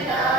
된다.